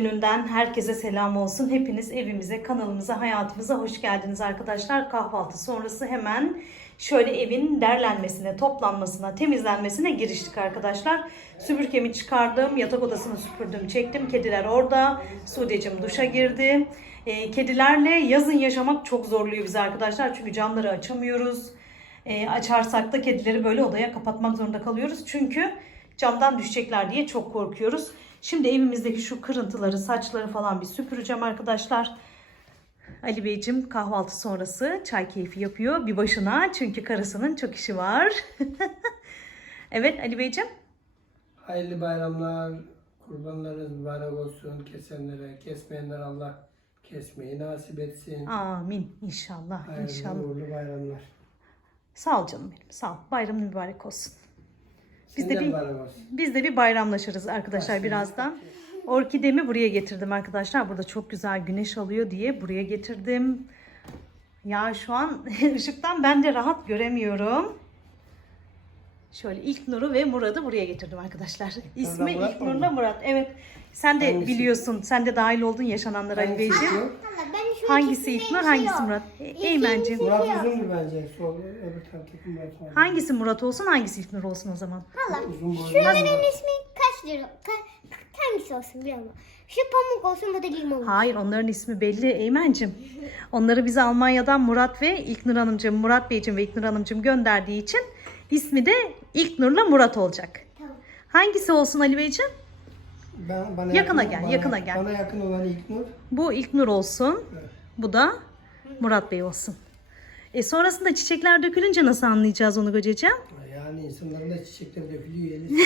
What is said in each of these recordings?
Gününden herkese selam olsun. Hepiniz evimize, kanalımıza, hayatımıza hoş geldiniz arkadaşlar. Kahvaltı sonrası hemen şöyle evin derlenmesine, toplanmasına, temizlenmesine giriştik arkadaşlar. Süpürgemi çıkardım, yatak odasını süpürdüm, çektim. Kediler orada. Sudeciğim duşa girdi. Ee, kedilerle yazın yaşamak çok zorluyor bizi arkadaşlar. Çünkü camları açamıyoruz. Ee, açarsak da kedileri böyle odaya kapatmak zorunda kalıyoruz. Çünkü camdan düşecekler diye çok korkuyoruz. Şimdi evimizdeki şu kırıntıları, saçları falan bir süpüreceğim arkadaşlar. Ali Beyciğim kahvaltı sonrası çay keyfi yapıyor bir başına. Çünkü karısının çok işi var. evet Ali Beyciğim. Hayırlı bayramlar, kurbanlarınız mübarek olsun. Kesenlere, kesmeyenler Allah kesmeyi nasip etsin. Amin inşallah Hayırlı inşallah. uğurlu bayramlar. Sağ ol canım benim sağ ol. Bayramın mübarek olsun. Biz de bir-. Biz de bir bayramlaşırız arkadaşlar birazdan. Orkidemi buraya getirdim arkadaşlar. Burada çok güzel güneş alıyor diye buraya getirdim. Ya şu an ışıktan ben de rahat göremiyorum. Şöyle ilk Nur'u ve Murat'ı buraya getirdim arkadaşlar. İsmi ilk? Nur'la Murat. Evet. Sen de biliyorsun. Sen de dahil oldun yaşananlara Beyciğim. Hangisi İlknur, hangisi. Murat? E, işi Murat uzundur bence. Sol, öbür taraftaki Murat var. Hangisi Murat olsun, hangisi İlknur olsun o zaman? Valla Uzun boylu. şunların ismi kaç lira? Ka- hangisi olsun biliyor musun? Şu pamuk olsun bu da limon. Hayır onların ismi belli Eymen'cim. Onları bize Almanya'dan Murat ve İlknur Hanımcığım, Murat Beyciğim ve İlknur Hanımcığım gönderdiği için ismi de İlknur'la Murat olacak. Tamam. Hangisi olsun Ali Beyciğim? Ben, bana Yakına yakın- gel, bana- yakına gel. Bana yakın olan İlknur. Bu İlknur olsun. Evet. Bu da Murat Bey olsun. E sonrasında çiçekler dökülünce nasıl anlayacağız onu Göceciğim? Yani insanların da çiçekler dökülüyor.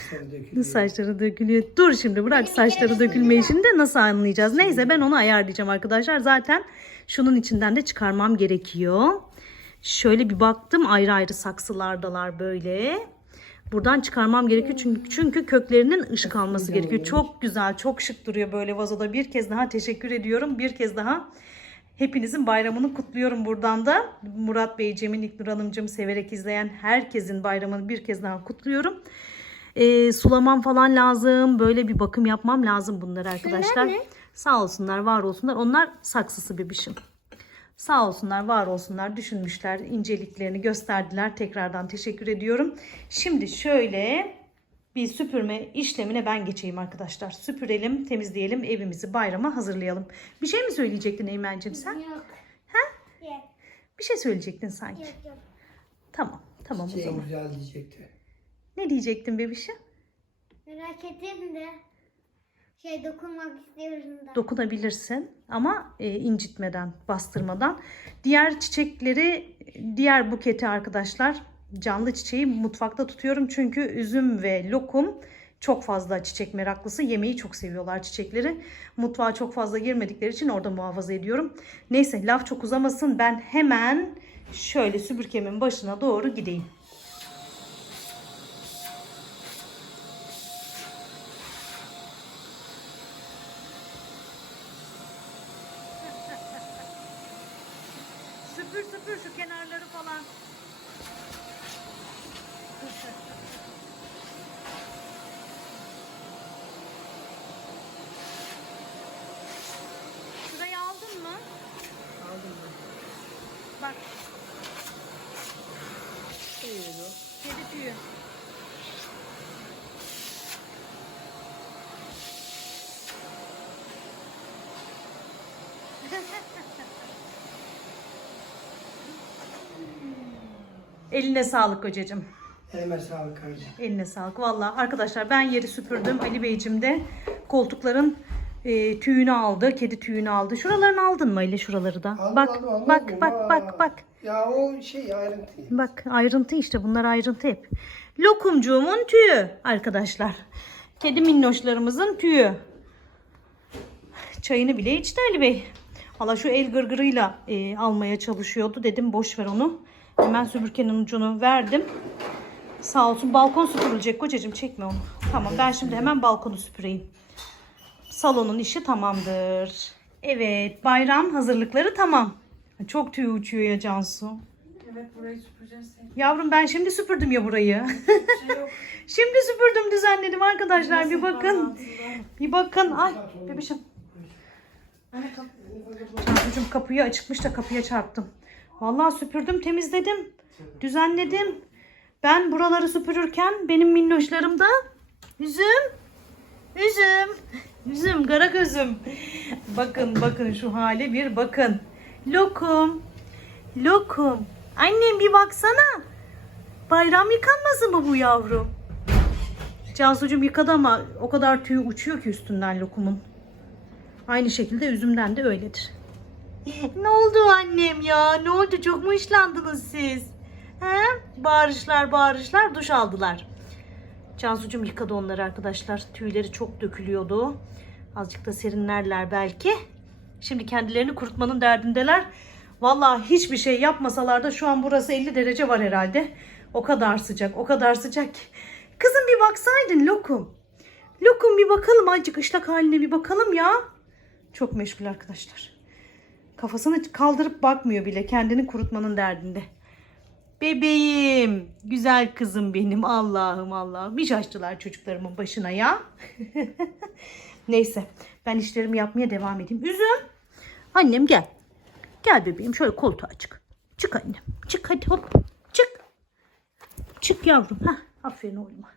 Saçları dökülüyor. Saçları dökülüyor. Dur şimdi bırak saçları dökülme işini de nasıl anlayacağız? Neyse ben onu ayarlayacağım arkadaşlar. Zaten şunun içinden de çıkarmam gerekiyor. Şöyle bir baktım ayrı ayrı saksılardalar böyle. Buradan çıkarmam gerekiyor çünkü çünkü köklerinin ışık alması gerekiyor. Çok güzel, çok şık duruyor böyle vazoda. Bir kez daha teşekkür ediyorum. Bir kez daha hepinizin bayramını kutluyorum buradan da. Murat Beyciğimin, İlknur Hanımcığım severek izleyen herkesin bayramını bir kez daha kutluyorum. Ee, sulamam falan lazım. Böyle bir bakım yapmam lazım bunları arkadaşlar. ne? Sağ olsunlar, var olsunlar. Onlar saksısı bebişim. Sağ olsunlar, var olsunlar. Düşünmüşler, inceliklerini gösterdiler. Tekrardan teşekkür ediyorum. Şimdi şöyle bir süpürme işlemine ben geçeyim arkadaşlar. Süpürelim, temizleyelim, evimizi bayrama hazırlayalım. Bir şey mi söyleyecektin Eymen'cim sen? Yok. Ha? Yok Bir şey söyleyecektin sanki. yok yok. Tamam, tamam o Çiçeğin zaman. güzel diyecekti. Ne diyecektin bebişim? Merak ettim de şey dokunmak istiyorum da. dokunabilirsin ama e, incitmeden, bastırmadan. Diğer çiçekleri, diğer buketi arkadaşlar canlı çiçeği mutfakta tutuyorum çünkü üzüm ve lokum çok fazla çiçek meraklısı. Yemeği çok seviyorlar çiçekleri. Mutfağa çok fazla girmedikleri için orada muhafaza ediyorum. Neyse laf çok uzamasın. Ben hemen şöyle süpürgemin başına doğru gideyim. Süpür süpür şu kenarları falan. Şurayı aldın mı? Aldım ben. Bak İyi o. kedi tüyü. Eline sağlık kocacığım. Elime sağlık kardeşim. Eline sağlık. Valla arkadaşlar ben yeri süpürdüm. Ali Beyciğim de koltukların e, tüyünü aldı. Kedi tüyünü aldı. Şuralarını aldın mı Ali şuraları da? Aldım, bak aldım, almaz bak bak Aa. bak bak. Ya o şey ayrıntı. Bak ayrıntı işte bunlar ayrıntı hep. Lokumcuğumun tüyü arkadaşlar. Kedi minnoşlarımızın tüyü. Çayını bile içti Ali Bey. Valla şu el gırgırıyla e, almaya çalışıyordu. Dedim boş ver onu. Hemen süpürgenin ucunu verdim. Sağ olsun balkon süpürülecek kocacığım çekme onu. Tamam ben şimdi hemen balkonu süpüreyim. Salonun işi tamamdır. Evet bayram hazırlıkları tamam. Çok tüy uçuyor ya Cansu. Evet burayı süpüreceğiz. Yavrum ben şimdi süpürdüm ya burayı. Şey yok. şimdi süpürdüm düzenledim arkadaşlar bir bakın. Bir bakın. Ay bebişim. Çarpıcım kapıyı açıkmış da kapıya çarptım. Vallahi süpürdüm, temizledim, düzenledim. Ben buraları süpürürken benim minnoşlarım da üzüm, üzüm, üzüm, kara gözüm. Bakın bakın şu hale bir bakın. Lokum, lokum. Annem bir baksana. Bayram yıkanması mı bu yavrum? Cansucuğum yıkadı ama o kadar tüy uçuyor ki üstünden lokumun. Aynı şekilde üzümden de öyledir. Ne oldu annem ya? Ne oldu? Çok mu işlandınız siz? He? Bağırışlar bağırışlar duş aldılar. Cansucuğum yıkadı onları arkadaşlar. Tüyleri çok dökülüyordu. Azıcık da serinlerler belki. Şimdi kendilerini kurutmanın derdindeler. Vallahi hiçbir şey yapmasalar da şu an burası 50 derece var herhalde. O kadar sıcak, o kadar sıcak. Kızım bir baksaydın Lokum. Lokum bir bakalım azıcık ıslak haline bir bakalım ya. Çok meşgul arkadaşlar. Kafasını kaldırıp bakmıyor bile. Kendini kurutmanın derdinde. Bebeğim. Güzel kızım benim. Allah'ım Allah'ım. Hiç açtılar çocuklarımın başına ya. Neyse. Ben işlerimi yapmaya devam edeyim. Üzüm. Annem gel. Gel bebeğim. Şöyle koltuğa çık. Çık annem. Çık hadi hop. Çık. Çık yavrum. Hah, aferin oğluma.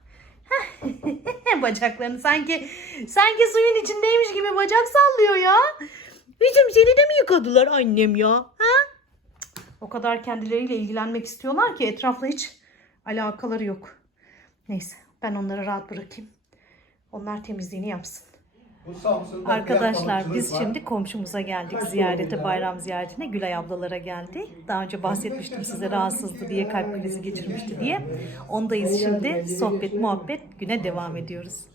Heh. Bacaklarını sanki sanki suyun içindeymiş gibi bacak sallıyor ya. Bizim seni de mi yıkadılar annem ya? Ha? O kadar kendileriyle ilgilenmek istiyorlar ki etrafla hiç alakaları yok. Neyse ben onları rahat bırakayım. Onlar temizliğini yapsın. Bu Samsun'da Arkadaşlar biz şimdi komşumuza geldik ziyarete, bayram ziyaretine. Gülay ablalara geldik. Daha önce bahsetmiştim size rahatsızdı diye, kalp krizi geçirmişti diye. Ondayız şimdi. Sohbet, muhabbet güne devam ediyoruz.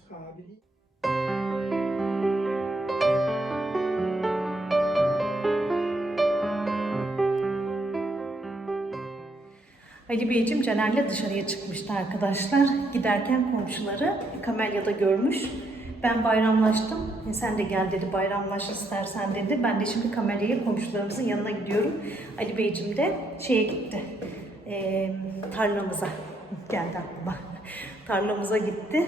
Ali Beyciğim Caner'le dışarıya çıkmıştı arkadaşlar. Giderken komşuları Kamelya'da görmüş. Ben bayramlaştım. E, sen de gel dedi bayramlaş istersen dedi. Ben de şimdi Kamelya'ya komşularımızın yanına gidiyorum. Ali Beyciğim de şeye gitti. E, tarlamıza geldi aklıma. Tarlamıza gitti.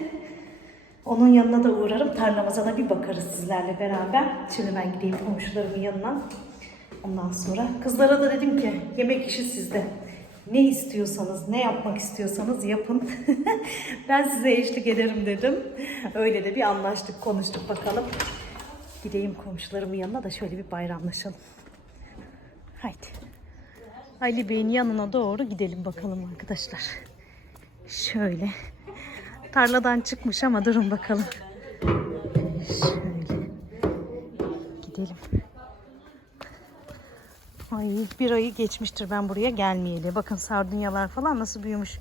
Onun yanına da uğrarım. Tarlamıza da bir bakarız sizlerle beraber. Şimdi ben gideyim komşularımın yanına. Ondan sonra kızlara da dedim ki yemek işi sizde. Ne istiyorsanız, ne yapmak istiyorsanız yapın. ben size eşlik ederim dedim. Öyle de bir anlaştık, konuştuk bakalım. Gideyim komşularımın yanına da şöyle bir bayramlaşalım. Haydi. Ali Bey'in yanına doğru gidelim bakalım arkadaşlar. Şöyle. Tarladan çıkmış ama durun bakalım. Şöyle. Gidelim. Ay bir ayı geçmiştir ben buraya gelmeyeli. Bakın sardunyalar falan nasıl büyümüş.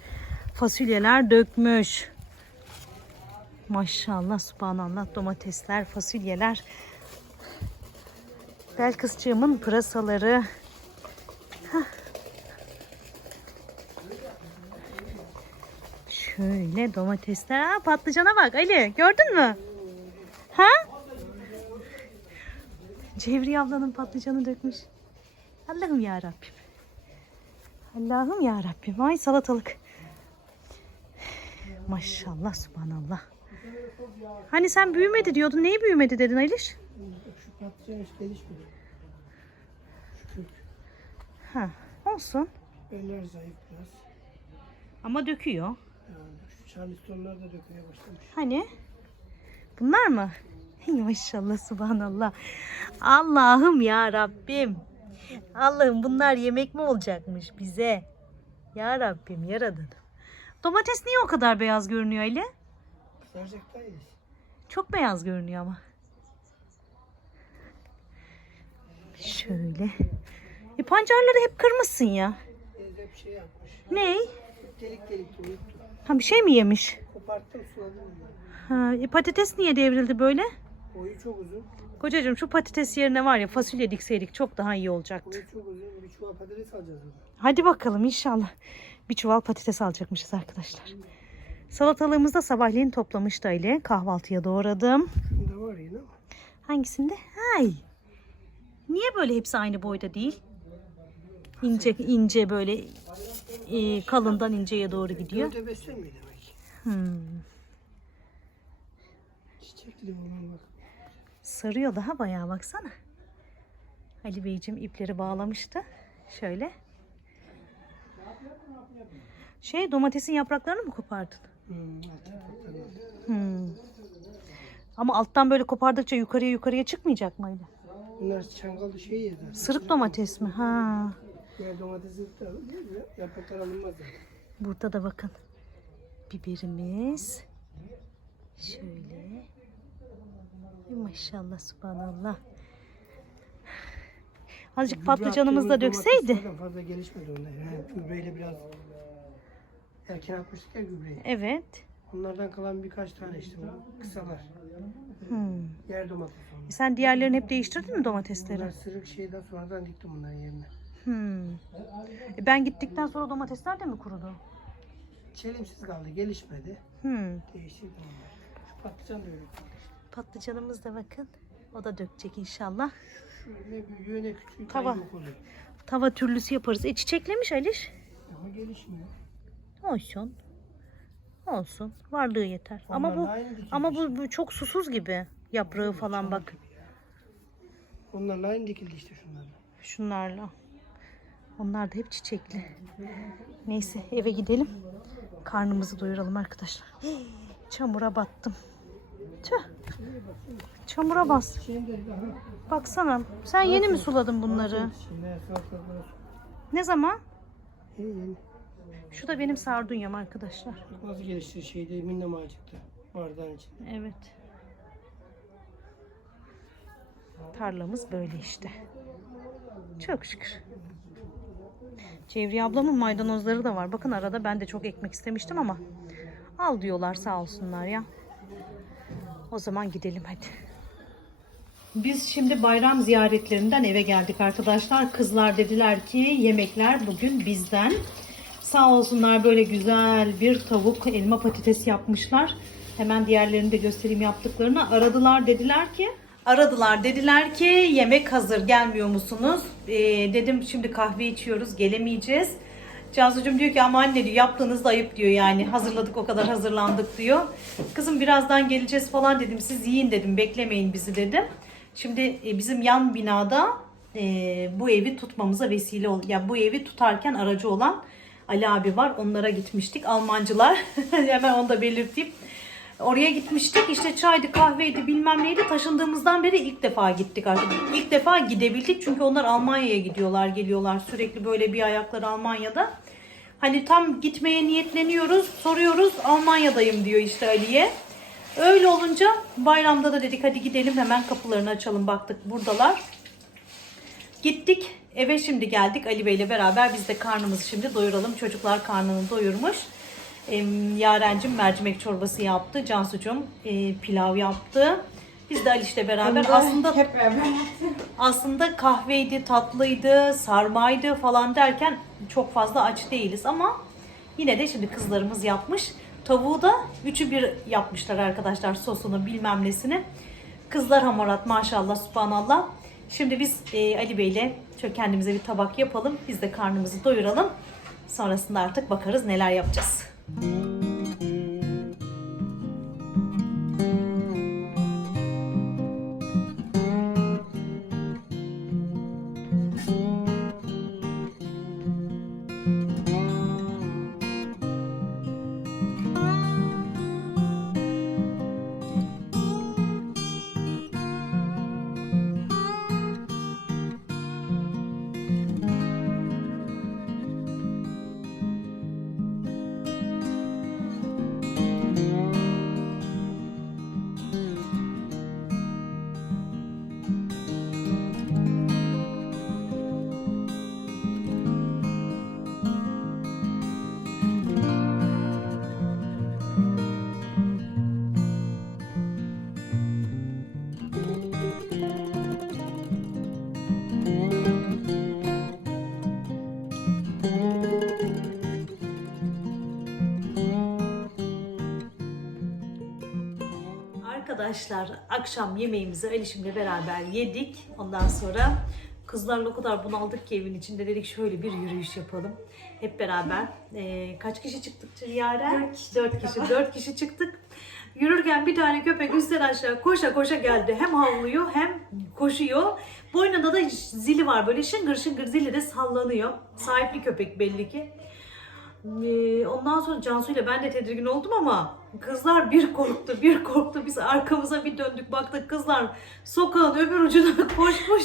Fasulyeler dökmüş. Maşallah subhanallah domatesler, fasulyeler. Belkısçığımın pırasaları. Şöyle domatesler. Aa, patlıcana bak Ali gördün mü? Ha? Cevriye ablanın patlıcanı dökmüş. Allah'ım ya Rabbim. Allah'ım ya Rabbim. Ay salatalık. Maşallah subhanallah. Hani sen büyümedi diyordun. Neyi büyümedi dedin Aliş? Ha, olsun. Eller zayıf biraz. Ama döküyor. Yani şu da dökmeye başlamış. Hani? Bunlar mı? Maşallah subhanallah. Allah'ım ya Rabbim. Allah'ım bunlar yemek mi olacakmış bize? Ya Rabbim yaradın. Domates niye o kadar beyaz görünüyor Ali? Kızaracaktayız. Çok beyaz görünüyor ama. Şöyle. E pancarları hep kırmışsın ya. Evde bir şey yapmış. Ne? Delik delik duruyordu. Ha bir şey mi yemiş? Koparttım suladım. Ha, e patates niye devrildi böyle? Boyu çok uzun. Kocacığım şu patates yerine var ya fasulye dikseydik çok daha iyi olacaktı. Boyu çok uzun. Bir çuval patates alacağız. Hadi bakalım inşallah. Bir çuval patates alacakmışız arkadaşlar. Salatalığımızı da sabahleyin toplamıştı Ali. Kahvaltıya doğradım. Şunda var yine. Hangisinde? Hay. Niye böyle hepsi aynı boyda değil? İnce ince böyle e, kalından inceye doğru gidiyor. Gölde beslenmiyor demek. Hmm. Çiçekli olan bak. Sarıyor daha bayağı baksana. Ali Beyciğim ipleri bağlamıştı. Şöyle. Şey domatesin yapraklarını mı kopardın? Hmm. Hmm. Ama alttan böyle kopardıkça yukarıya yukarıya çıkmayacak mıydı? Bunlar çangalı şey zaten. Sırık domates mi? Ha. Yani domatesi de yapraklar alınmaz zaten. Burada da bakın. Biberimiz. Şöyle. Maşallah subhanallah. Azıcık patlıcanımız da dökseydi. fazla gelişmedi onlar. Yani gübreyle biraz erken atmıştık ya gübreyi. Evet. Onlardan kalan birkaç tane işte bu kısalar. Hmm. Yer domatesi. E Sen diğerlerini hep değiştirdin mi domatesleri? Bunlar sırık şeyden sonradan diktim bunların yerine. Hmm. E Ben gittikten sonra domatesler de mi kurudu? Çelimsiz kaldı, gelişmedi. Hmm. Değiştirdim onları. Şu patlıcan da öyle. Patlıcanımız da bakın. O da dökecek inşallah. Ne büyüyor ne küçüğü Tava. Tava türlüsü yaparız. E çiçeklemiş Aliş. Ama gelişmiyor. Olsun. Olsun. Varlığı yeter. Ama bu ama bu, bu çok susuz gibi. Yaprağı falan bak. Onlarla aynı dikildi işte şunlarla. Şunlarla. Onlar da hep çiçekli. Neyse eve gidelim. Karnımızı doyuralım arkadaşlar. Çamura battım. Tüh. Çamura bas. Baksana. Sen yeni mi suladın bunları? Ne zaman? Şu da benim sardunyam arkadaşlar. Nasıl gelişti şeyde minnem ağacıktı. Bardağın içinde. Evet. Tarlamız böyle işte. Çok şükür. Cevriye ablamın maydanozları da var. Bakın arada ben de çok ekmek istemiştim ama al diyorlar sağ olsunlar ya. O zaman gidelim hadi. Biz şimdi bayram ziyaretlerinden eve geldik arkadaşlar. Kızlar dediler ki yemekler bugün bizden. Sağ olsunlar böyle güzel bir tavuk elma patates yapmışlar. Hemen diğerlerini de göstereyim yaptıklarını. Aradılar dediler ki Aradılar dediler ki yemek hazır gelmiyor musunuz? Ee, dedim şimdi kahve içiyoruz gelemeyeceğiz. Cansucuğum diyor ki ama anne diyor yaptığınız da ayıp diyor yani hazırladık o kadar hazırlandık diyor. Kızım birazdan geleceğiz falan dedim siz yiyin dedim beklemeyin bizi dedim. Şimdi e, bizim yan binada e, bu evi tutmamıza vesile oldu. Ya bu evi tutarken aracı olan Ali abi var. Onlara gitmiştik. Almancılar. Hemen onu da belirteyim. Oraya gitmiştik. İşte çaydı, kahveydi, bilmem neydi. Taşındığımızdan beri ilk defa gittik artık. İlk defa gidebildik çünkü onlar Almanya'ya gidiyorlar, geliyorlar. Sürekli böyle bir ayakları Almanya'da. Hani tam gitmeye niyetleniyoruz, soruyoruz. Almanya'dayım diyor işte Ali'ye. Öyle olunca bayramda da dedik hadi gidelim hemen kapılarını açalım. Baktık buradalar. Gittik. Eve şimdi geldik Ali Bey ile beraber biz de karnımızı şimdi doyuralım. Çocuklar karnını doyurmuş. Yarencim mercimek çorbası yaptı. Cansucuğum e, pilav yaptı. Biz de Aliş'le beraber aslında hep beraber. aslında kahveydi, tatlıydı, sarmaydı falan derken çok fazla aç değiliz ama yine de şimdi kızlarımız yapmış. Tavuğu da üçü bir yapmışlar arkadaşlar sosunu bilmem nesini. Kızlar hamarat maşallah subhanallah. Şimdi biz e, Ali Bey'le şöyle kendimize bir tabak yapalım. Biz de karnımızı doyuralım. Sonrasında artık bakarız neler yapacağız. Mm-hmm. Arkadaşlar akşam yemeğimizi Alişim'le beraber yedik. Ondan sonra Kızlarla o kadar bunaldık ki evin içinde dedik şöyle bir yürüyüş yapalım. Hep beraber. Ee, kaç kişi çıktık Yaren? Dört kişi. Dört kişi. Dört kişi çıktık. Yürürken bir tane köpek üstten aşağı koşa koşa geldi. Hem havlıyor hem koşuyor. Boynunda da zili var böyle şıngır şıngır zili de sallanıyor. Sahipli köpek belli ki. Ee, Ondan sonra Cansu ile ben de tedirgin oldum ama kızlar bir korktu bir korktu. Biz arkamıza bir döndük baktık kızlar sokağın öbür ucuna koşmuş.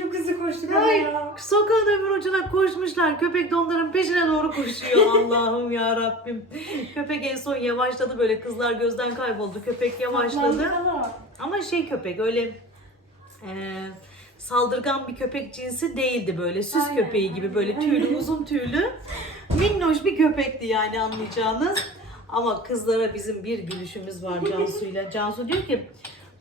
Çok hızlı koştuk ama Ay, ya. sokağın öbür ucuna koşmuşlar. Köpek de onların peşine doğru koşuyor. Allah'ım ya Rabbim. Köpek en son yavaşladı böyle kızlar gözden kayboldu. Köpek yavaşladı. Ama. Şey köpek öyle e, saldırgan bir köpek cinsi değildi böyle. Süs Aynen, köpeği gibi böyle tüylü uzun tüylü. Minnoş bir köpekti yani anlayacağınız. Ama kızlara bizim bir gülüşümüz var Cansu'yla. Cansu diyor ki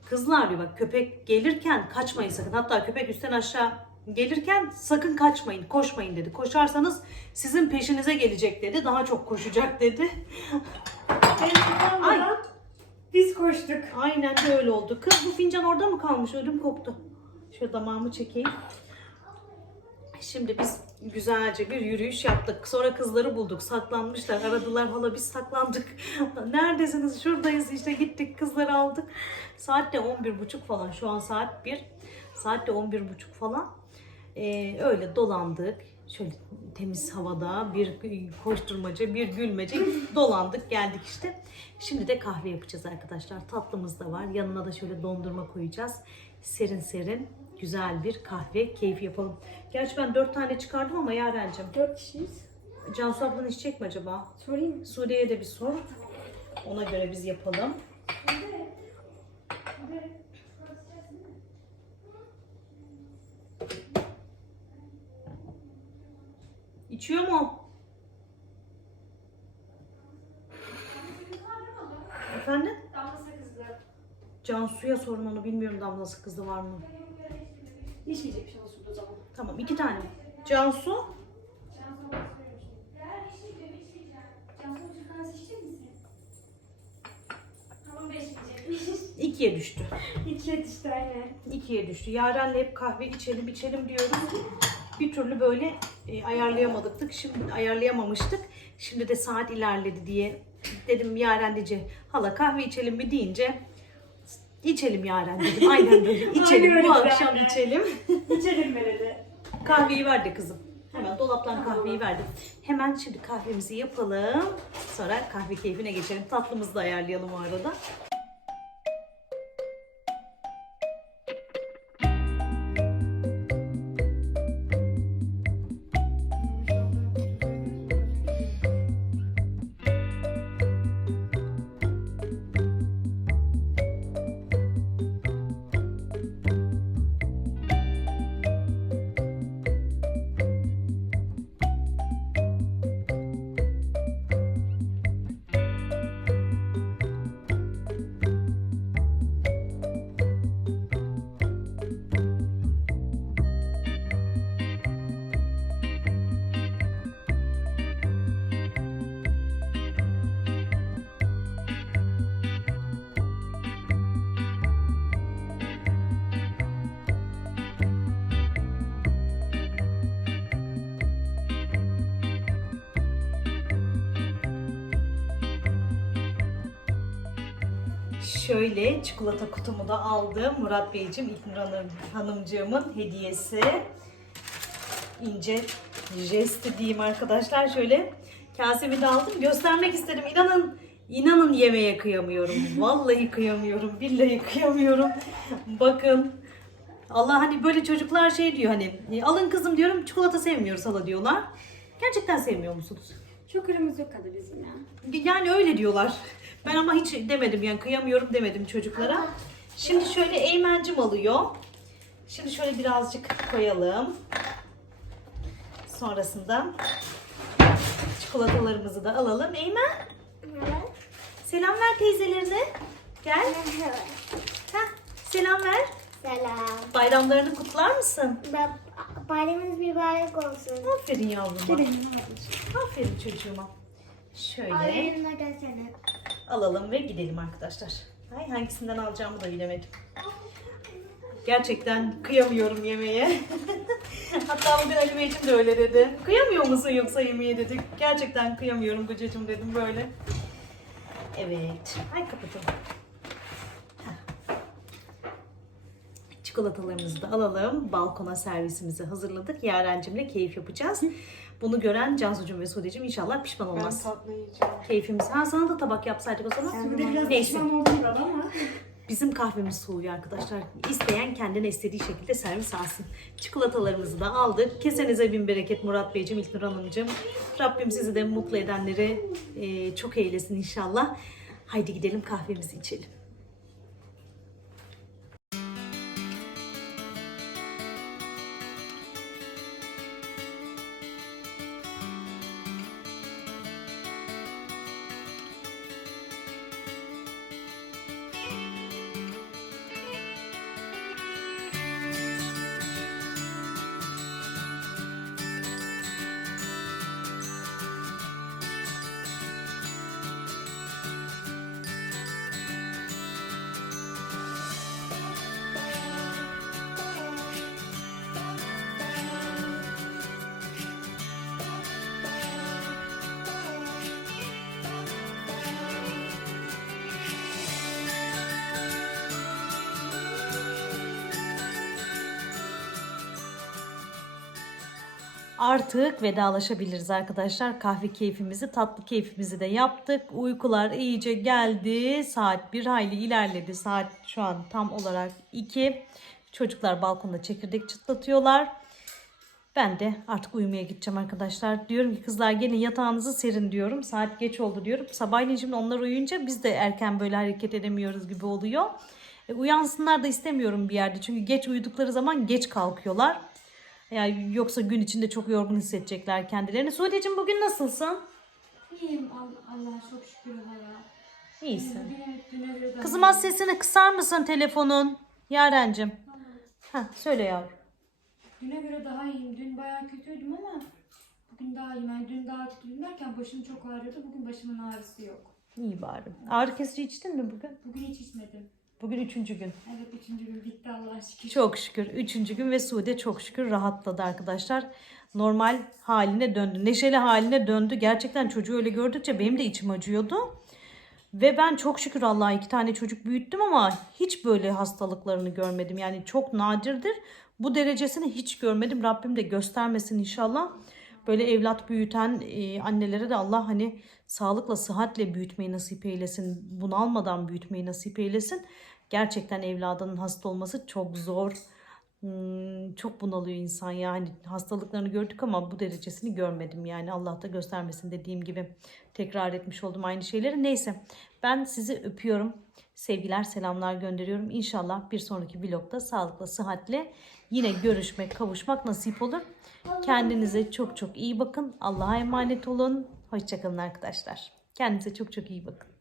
kızlar diyor bak köpek gelirken kaçmayın sakın. Hatta köpek üstten aşağı gelirken sakın kaçmayın, koşmayın dedi. Koşarsanız sizin peşinize gelecek dedi. Daha çok koşacak dedi. Kalmadan biz koştuk. Aynen de öyle oldu. Kız bu fincan orada mı kalmış? Ödüm koptu. Şöyle damağımı çekeyim. Şimdi biz güzelce bir yürüyüş yaptık. Sonra kızları bulduk. Saklanmışlar. Aradılar hala biz saklandık. Neredesiniz? Şuradayız işte gittik kızları aldık. Saat de 11.30 falan. Şu an saat 1. Saat de 11.30 falan. Ee, öyle dolandık. Şöyle temiz havada bir koşturmaca, bir gülmece dolandık geldik işte. Şimdi de kahve yapacağız arkadaşlar. Tatlımız da var. Yanına da şöyle dondurma koyacağız. Serin serin güzel bir kahve keyfi yapalım. Gerçi ben dört tane çıkardım ama Yaren'cim. Dört kişiyiz. Cansu ablanın içecek mi acaba? Sorayım mı? Suriye'ye de bir sor. Ona göre biz yapalım. İçiyor mu? Efendim? Damla sakızlı. Cansu'ya sorun onu bilmiyorum damla sakızlı var mı? İçmeyecek bir şey olsun o zaman. Tamam iki tane. Cansu? Tamam beş içecek. ikiye düştü. İki yetişti aynen. ikiye düştü. Yaren'le hep kahve içelim içelim diyoruz. Bir türlü böyle e, ayarlayamadık. Şimdi ayarlayamamıştık. Şimdi de saat ilerledi diye dedim Yaren diye hala kahve içelim mi deyince içelim Yaren dedim. Aynen böyle içelim öyle bu zaten. akşam içelim. İçelim böyle. Kahveyi verdi kızım. Hemen dolaptan kahveyi verdim. Hemen şimdi kahvemizi yapalım. Sonra kahve keyfine geçelim. Tatlımızı da ayarlayalım o arada. Şöyle çikolata kutumu da aldım. Murat Beyciğim, İlknur Hanım, Hanımcığımın hediyesi. İnce jesti diyeyim arkadaşlar. Şöyle kasemi de aldım. Göstermek istedim. İnanın, inanın yemeğe kıyamıyorum. Vallahi kıyamıyorum. Billahi kıyamıyorum. Bakın. Allah hani böyle çocuklar şey diyor hani "E, alın kızım diyorum çikolata sevmiyoruz hala diyorlar. Gerçekten sevmiyor musunuz? Çok aramız yok hadi bizim ya. Yani öyle diyorlar. Ben ama hiç demedim yani kıyamıyorum demedim çocuklara. Şimdi şöyle Eymen'cim alıyor. Şimdi şöyle birazcık koyalım. Sonrasında çikolatalarımızı da alalım. Eymen selam ver teyzelerine. Gel. Heh, selam ver. Selam. Bayramlarını kutlar mısın? Ben, bayramınız mübarek olsun. Aferin yavruma. Aferin çocuğuma. Şöyle Ailenle gelsene. Alalım ve gidelim arkadaşlar. Ay hangisinden alacağımı da bilemedim. Gerçekten kıyamıyorum yemeğe. Hatta bugün Ali Beyciğim de öyle dedi. Kıyamıyor musun yoksa yemeğe dedik. Gerçekten kıyamıyorum kocacığım dedim böyle. Evet. Ay kapatalım. Çikolatalarımızı da alalım. Balkona servisimizi hazırladık. Yarencimle keyif yapacağız. Bunu gören Cansucuğum ve Sude'cim inşallah pişman Ben olmaz. tatlı yiyeceğim. Keyfimiz. Ha sana da tabak yapsaydık o zaman. Bir de biraz Neyse. pişman oldum biraz ama. Bizim kahvemiz soğuyor arkadaşlar. İsteyen kendine istediği şekilde servis alsın. Çikolatalarımızı da aldık. Kesenize bin bereket Murat Beyciğim, İlknur Hanımcığım. Rabbim sizi de mutlu edenleri e, çok eylesin inşallah. Haydi gidelim kahvemizi içelim. Artık vedalaşabiliriz arkadaşlar. Kahve keyfimizi, tatlı keyfimizi de yaptık. Uykular iyice geldi. Saat bir hayli ilerledi. Saat şu an tam olarak 2. Çocuklar balkonda çekirdek çıtlatıyorlar. Ben de artık uyumaya gideceğim arkadaşlar. Diyorum ki kızlar gelin yatağınızı serin diyorum. Saat geç oldu diyorum. Sabahleyin şimdi onlar uyuyunca biz de erken böyle hareket edemiyoruz gibi oluyor. E, uyansınlar da istemiyorum bir yerde. Çünkü geç uyudukları zaman geç kalkıyorlar. Yani yoksa gün içinde çok yorgun hissedecekler kendilerini. Sude'cim bugün nasılsın? İyiyim Al- Allah'a çok şükür hala. İyisin. Kızım az sesini kısar mısın telefonun? Yarencim. Ha söyle yavrum. Düne göre daha iyiyim. Dün bayağı kötüydüm ama bugün daha iyiyim. Yani dün daha kötüydüm derken başım çok ağrıyordu. Bugün başımın ağrısı yok. İyi bari. Ağrı kesici içtin mi bugün? Bugün hiç içmedim. Bugün üçüncü gün. Evet üçüncü gün bitti Allah'a şükür. Çok şükür. Üçüncü gün ve Sude çok şükür rahatladı arkadaşlar. Normal haline döndü. Neşeli haline döndü. Gerçekten çocuğu öyle gördükçe benim de içim acıyordu. Ve ben çok şükür Allah'a iki tane çocuk büyüttüm ama hiç böyle hastalıklarını görmedim. Yani çok nadirdir. Bu derecesini hiç görmedim. Rabbim de göstermesin inşallah. Böyle evlat büyüten e, annelere de Allah hani sağlıkla, sıhhatle büyütmeyi nasip eylesin. Bunalmadan büyütmeyi nasip eylesin. Gerçekten evladının hasta olması çok zor. Hmm, çok bunalıyor insan yani. Hastalıklarını gördük ama bu derecesini görmedim yani. Allah da göstermesin dediğim gibi. Tekrar etmiş oldum aynı şeyleri. Neyse ben sizi öpüyorum. Sevgiler selamlar gönderiyorum. İnşallah bir sonraki vlogda sağlıkla sıhhatle yine görüşmek kavuşmak nasip olur kendinize çok çok iyi bakın. Allah'a emanet olun. Hoşçakalın arkadaşlar. Kendinize çok çok iyi bakın